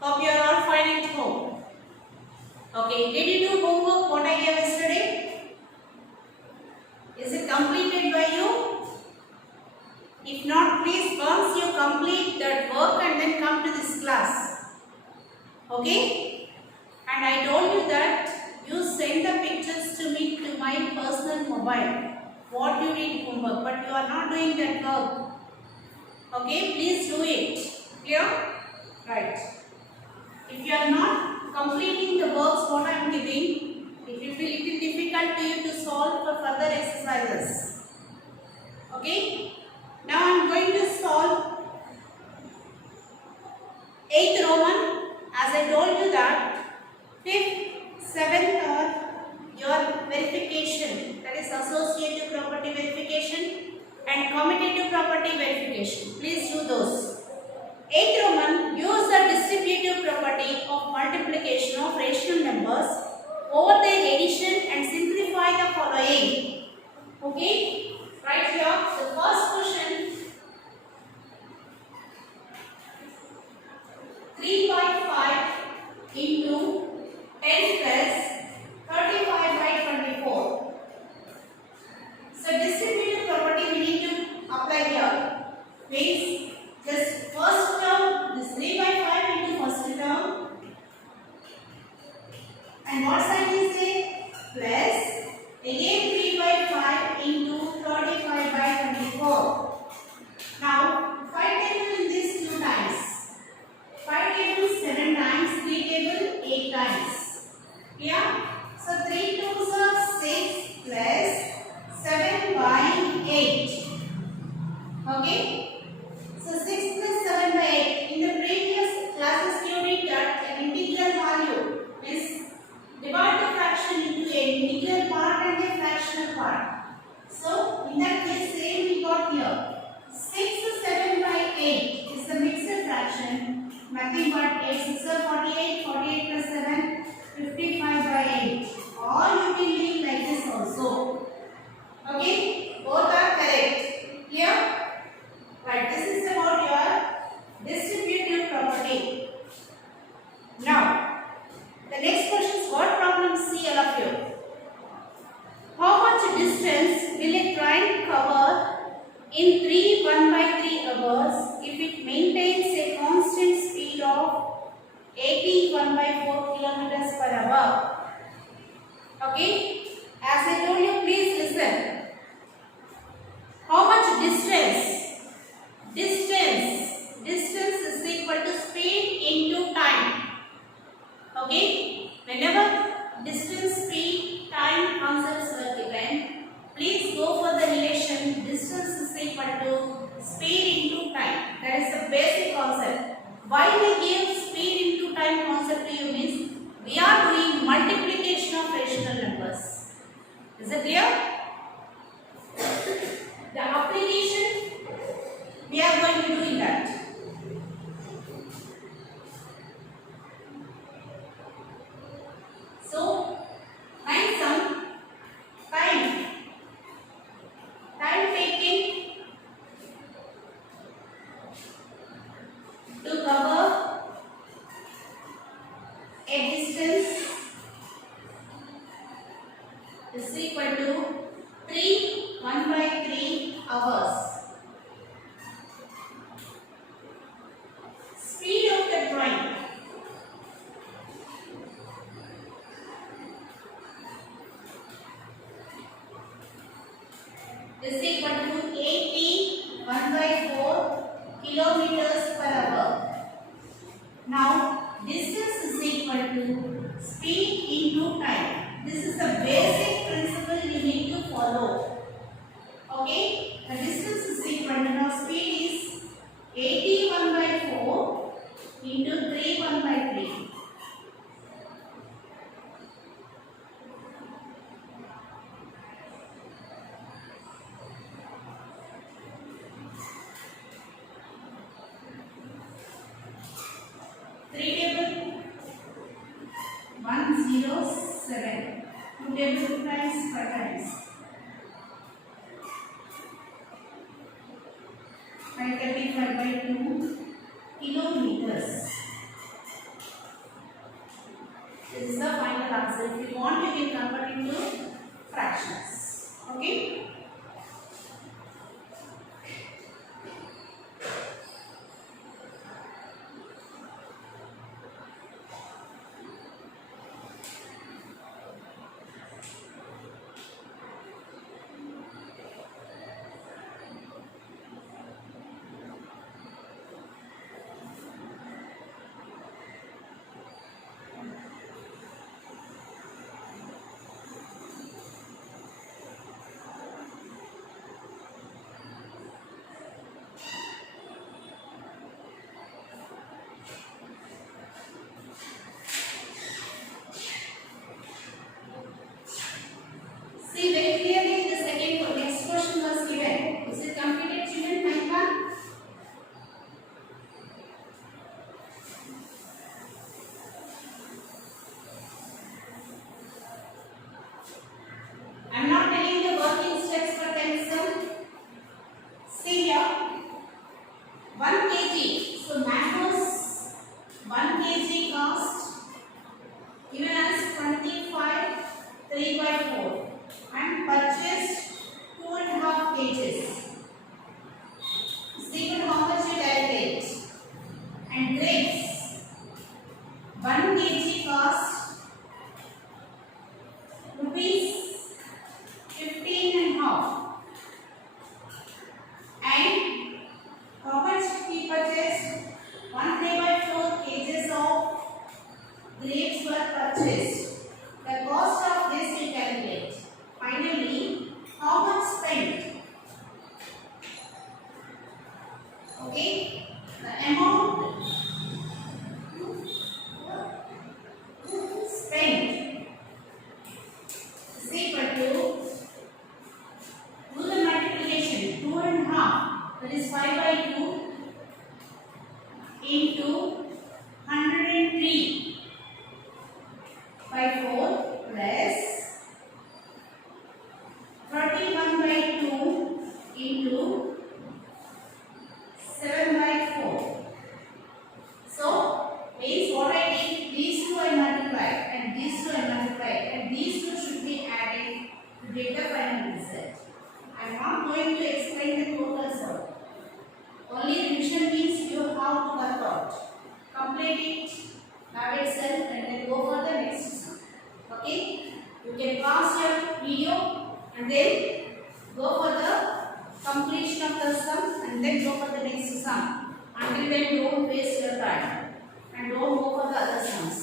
Hope you are all fine at home. Okay, did you do homework what I gave yesterday? Is it completed by you? If not, please once you complete that work and then come to this class. Okay? And I told you that you send the pictures to me to my personal mobile. What you did homework, but you are not doing that work. Okay, please do it. Clear? Right. If you are not completing the works what I am giving, it will be little difficult to you to solve for further exercises. Okay? Now I am going to solve 8th Roman. As I told you that 5th, 7th are your verification, that is associative property verification and commutative property verification. Please do those. 8th Roman, use the distributive property of multiplication of rational numbers over their addition and simplify the following. Okay? Right here, the first question, 3 by 5 into 10 plus 35 by 24. So distributive property we need to apply here. Means just first term, this 3 by 5 into first term, and what sign is it? Plus again 3 by 5 into 35 by 24. Now 5 table in this 2 times, 5 table 7 times, 3 table 8 times. Yeah. So 3 twos are 6 plus 7 by 8. Okay. So 6 plus 7 by 8. In the previous classes you did that an integral value is divide the fraction into an integral part and a fractional part. So in that case same we got here. 6 7 by 8 is the mixed fraction. Nothing but 8 6 are 48, 48 plus 7, 55 by 8. Or you can leave like this also. Okay, both are correct. Clear? Right, this is about your distributive property. Now, the next question is what problem see all of you? How much distance will a train cover in 1 by 3 hours if it maintains a constant speed of 1 by 4 kilometers per hour? Okay, as I told you, please listen. How much distance? Distance is equal to speed into time. Okay, whenever distance, speed, time concepts were given, please go for the relation distance is equal to speed into time. That is the basic concept. Why we give speed into time concept to you means we are doing multiplication of rational numbers. Is it clear? The application we are going to do in that. So, find some time taken to cover a distance is equal to 1 by 3 hours. Speed of the train is equal to 1 by 4 kilometers per hour. Now, distance is equal to speed into time. This is the basic principle you need to follow. Okay, the distance is equal to, now speed is 1 by 4 into 1 by 3. Three table 107. Two table 2 times 5 times. 535 by 2 kilometers. 1 kg cost given as 25 3 by 4 and purchased 2.5 kgs. See how much you calculate. And grapes 1 kg cost rupees 15 and half. And how much he purchased? 1 3 by 4 kgs of grapes were purchased. The cost of this we calculate. Finally, how much spent? Okay, the amount spent is equal to, do the multiplication, 2.5, that is 5 by 2 into 103 by 4 plus 31 by 2 into 7 by 4. So, means what I did, these two I multiplied and these two I multiplied and these two should be added to get the final result. I am not going to explain the total sum. Only revision means you have to work out. Complete it, have itself and then go for the next sum. Okay? You can pause your video and then go for the completion of the sum and then go for the next sum. Until then don't waste your time and don't go for the other sums.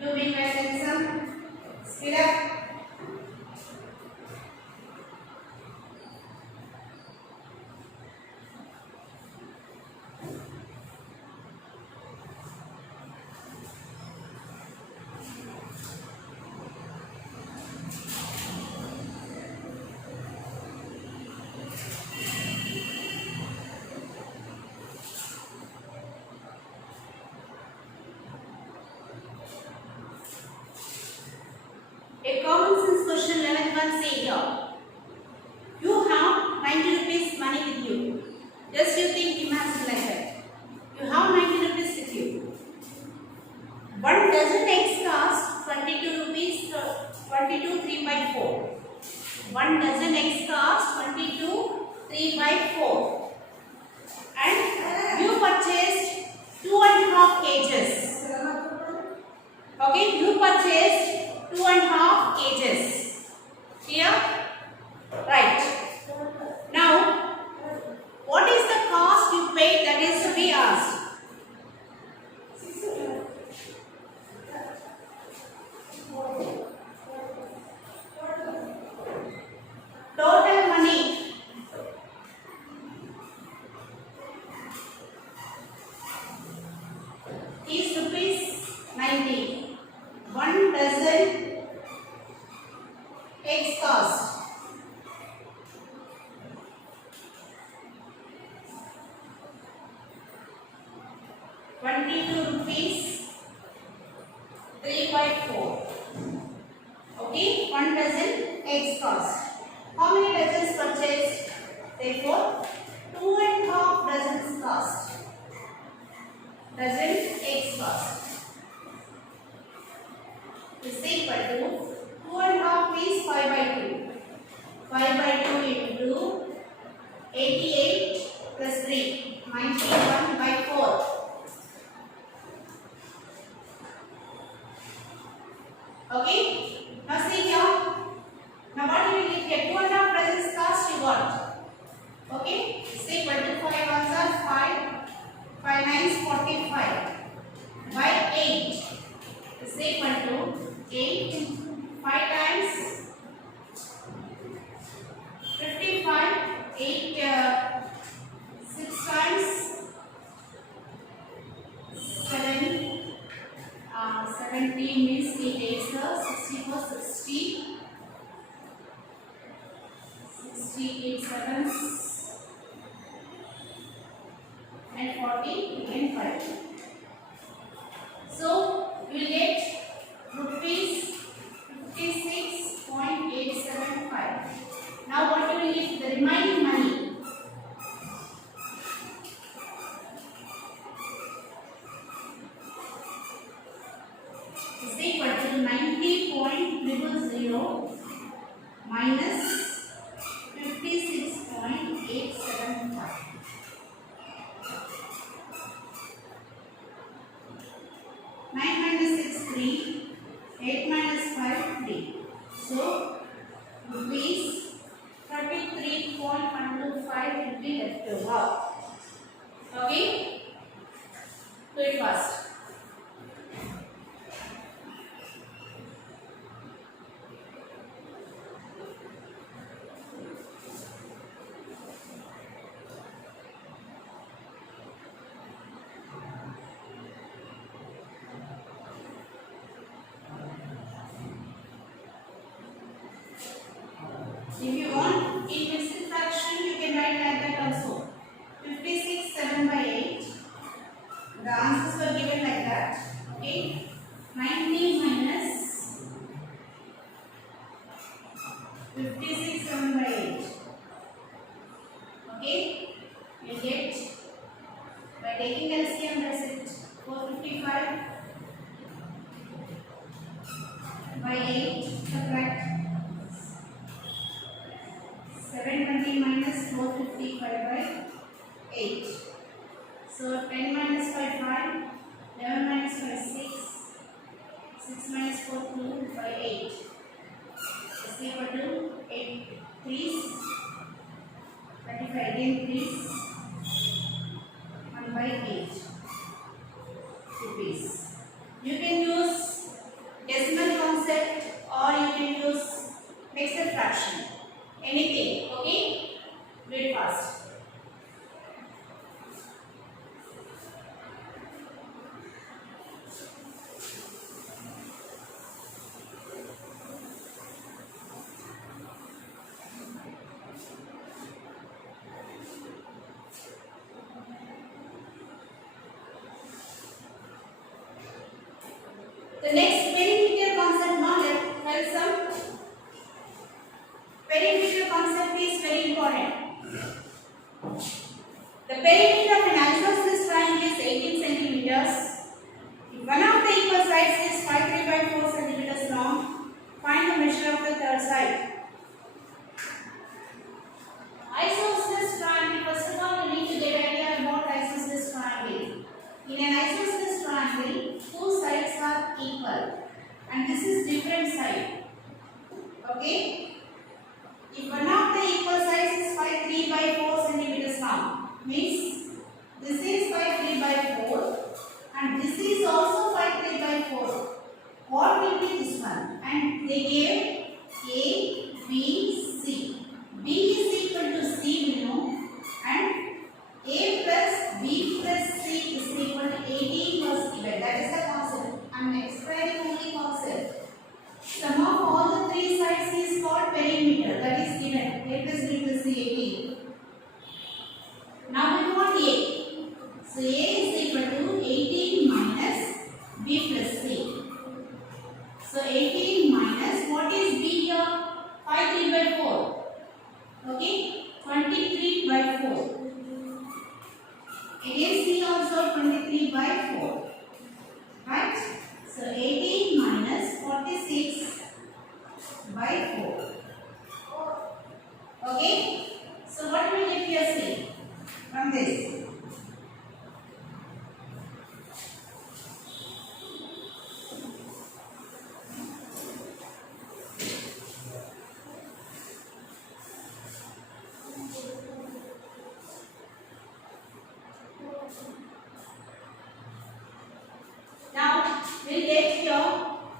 You make my sum. Speed up. A common sense question 11th one say here. You have 90 rupees money with you. Just you think, imagine like that. You have 90 rupees with you. 1 dozen eggs cost 22 rupees, 22 3 by 4. 1 dozen eggs cost 22 3 by 4. And you purchased 2.5 kgs. Okay, you purchased 2.5 kgs. Here, right. Now, what is the cost you paid? That is to be asked. Total money. Is rupees 90. 1 dozen eggs cost 22 rupees 3 by 4. Okay, 1 dozen eggs cost. How many dozens purchased? Therefore, 2.5 dozens cost. Dozen eggs cost is equal to 2.5 is 5 by 2. 5 by 2 into 88 plus 3, 91 by 4. Okay, now see here. Now what you will get? 2.5 dozens cost you got. Okay, is equal to 5 ones are 5, 5 9s 45 by 8 is equal to 8, 5 times 55, 8, 6 times 7, 17 means it takes 64, 60, 68 sevens and 40 again 5. So you will get rupees 56.875. Now what you will get? will be left over. Okay? Do it fast. If you want in mixed fraction, you can write like that also. 56 7 by 8. The answers were given like that. Okay. 90 minus 56 7 by 8. Okay. You get by taking LCM, that's it. 455 by 8. Subtract 720 minus 455 by 8. So 10 minus 5 5, 11 minus 5 6, 6 minus 4 2 by 8. Is equal to 8 3s, 25 again 3s, 1 by 8 rupees. You can use decimal concept or you can use mixed fraction. Anything, okay? Do it fast. The next perimeter concept, now let's some perimeter concept is very important. The perimeter of an isosceles triangle is 18 centimeters. If one of the equal sides is 5 3 by 4 centimeters long, find the measure of the third side. Isosceles triangle, first of all, you need to get idea about isosceles triangle. In an isosceles triangle, two sides are equal and this is different side. Okay? If one of the equal sides is 5 3 by 4 centimeters long, means this is 5 3 by 4 and this is also 5 3 by 4. What will be this one? And they gave A, B, C. B is equal to C, we know, and A plus B plus C is equal to 18 was given. That is the concept. I am explaining only concept. Sum of all the three sides is called perimeter. That is given. A plus B plus C 18. Now we want A. So A is equal to 18 minus B plus C. So 18 minus, what is B here? 5 3 by 4. Okay? 23 by 4. Again C also 23 by 4. Right? So 18 minus 46 by 4. Okay? So what will you get here C from this? Now we'll get here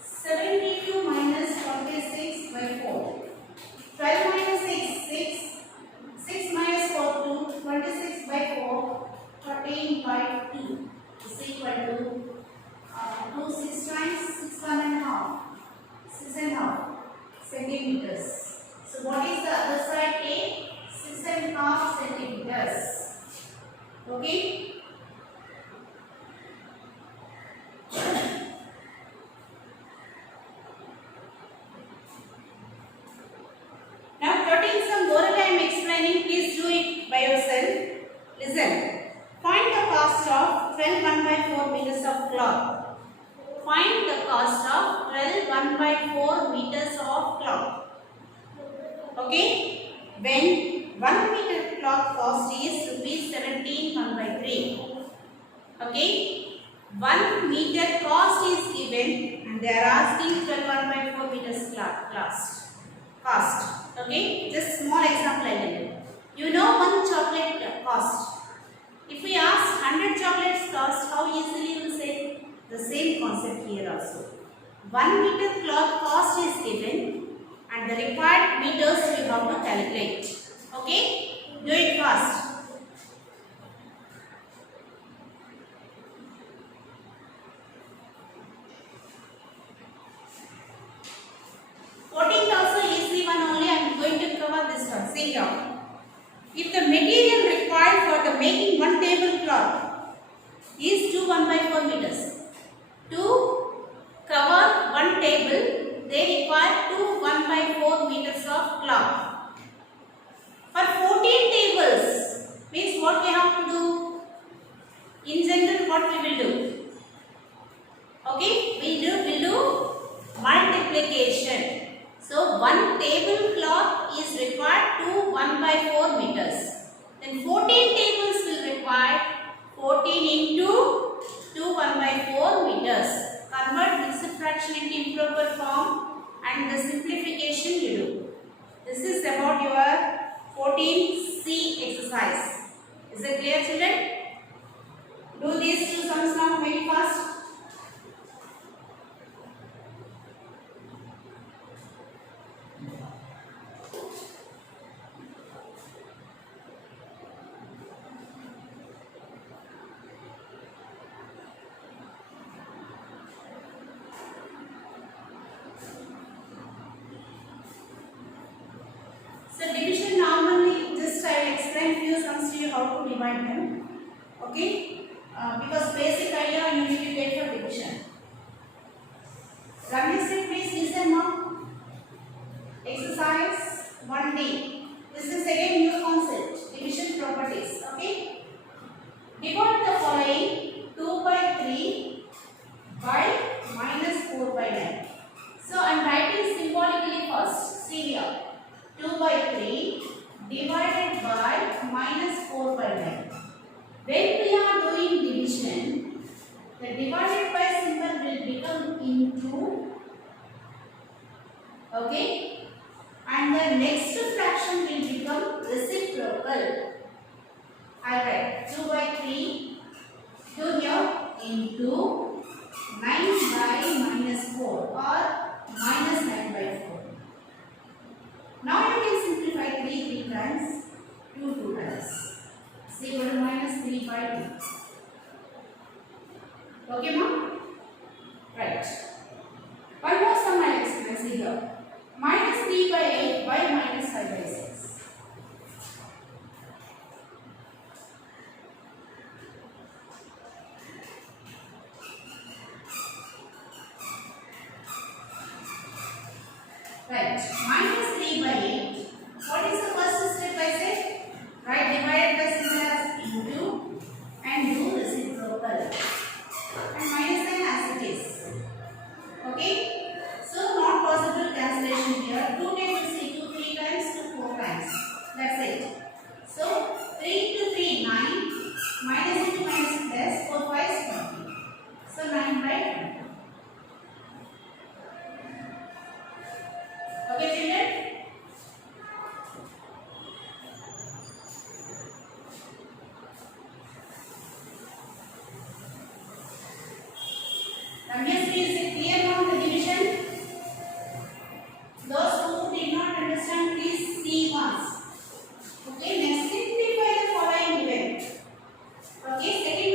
72 minus 46 by 4. 12 minus 6, 6. 6 minus 4, 2. 26 by 4. 13 by 2 is equal to 2 6 times 6 1 and a half. 6 and a half centimeters. So what is the other side A? 6 and a half centimeters. Okay? Now plotting some Borel I am explaining, please do it by yourself. Listen. Find the cost of 12 1 by 4 meters of cloth. Find the cost of 12 1 by 4 meters of cloth. Okay? When 1 meter cloth cost is rupees 17 1 by 3. Okay? 1 meter cost is given and they are asking 12 1 by 4 meters cost. Okay? Just small example I will. You know one chocolate 1 meter cloth cost is given and the required meters you have to calculate. Okay? Do it fast. Also easy one only. I am going to cover this one. See here. If the material required for the making one tablecloth is 2 1/4 meters, to cover one table, they require 2 1/4 meters of cloth. For 14 tables, means what we have to do? In general, what we will do? Okay, we will do multiplication. So, one tablecloth is required 2 1/4 meters. Then 14 tables will require 14 into 2 1/4 meters. Convert mixed fraction into improper form and the simplification you do. This is about your 14C exercise. Is it clear, children? Do these two sums now very fast. So division normally, just I will explain few sums to you how to divide them. Okay? Because basic idea you need to get for division. Ramesh, please listen now. Exercise 1D. This is again new concept. Division properties. Okay? Divide the following 2/3 by -4/9. So I am writing symbolically first. See here. 2/3 divided by -4/9. When we are doing division, the divided by symbol will become into, okay, and the next fraction will become reciprocal. I write 2/3 to here into 9/-4 or -9/4. Now you can simplify 3 times, 2 times. See what is -3/2. Okay, ma'am? Right. One more sum I will explain. See here. -3/8 by -5/6. Right. -3/8. What is the first step I said? Right, divided by symbol as into and do reciprocal. And minus sign as it is. Okay? So not possible cancellation here. 2 tables into 3 times to 4 times. That's it. So 3 into 3 9, minus into minus plus 4 5 20. So 9/20. Okay, children? Obviously, is it clear now the division? Those who did not understand, please see once. Okay, next simplify the following event. Okay, second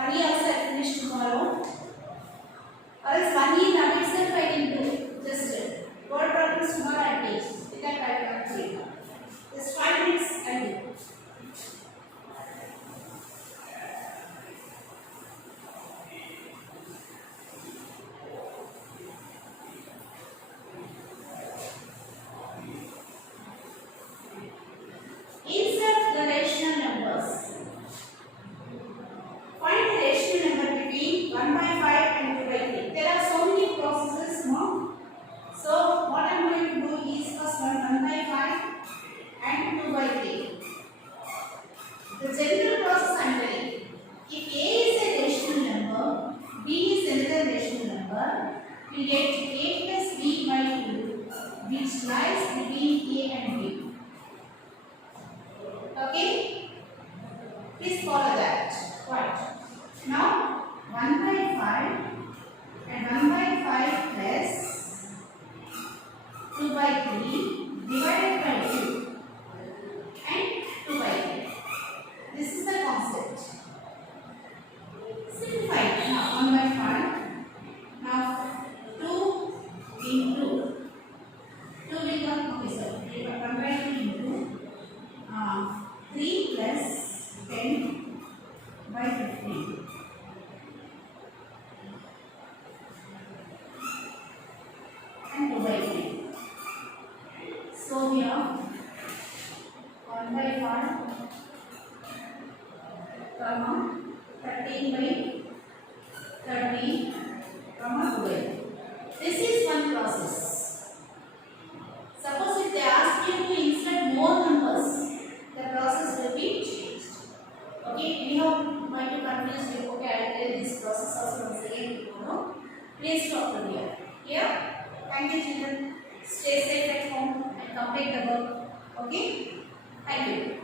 1 year also I finish tomorrow. Or else 1 year now itself I can do. Just word problems tomorrow I take. With that I can take. Just 5 minutes I do. Insert the rational numbers. Find the rational number between 1 by 5 and 2 by 3. There are so many processes, no? So what I am going to do is first 1 by 5 and 2 by 3. The general process I am telling. If A is a rational number, B is another rational number, we get A plus B by 2, which lies between A and B. Okay? Please follow that. Right. Now 1 by 5 and 1 by 5 plus 2 by 3 divided by 2 and 2 by 3. This is the concept. Simplify it. Now 1 by 5. Now 2 into 2 become, okay, so 1 by 2 into 3 plus 10 by 15. And 2 by 3. So here 1 by 5 comma 13 by 30 comma 2 by 3. This is one process. Suppose if they ask you to insert more numbers, the process will be changed. Okay, anyhow, might be confused with, okay, I will tell this process also once again tomorrow. Please stop the video. Here, thank you children. Stay safe at home and complete the work. Okay, thank you.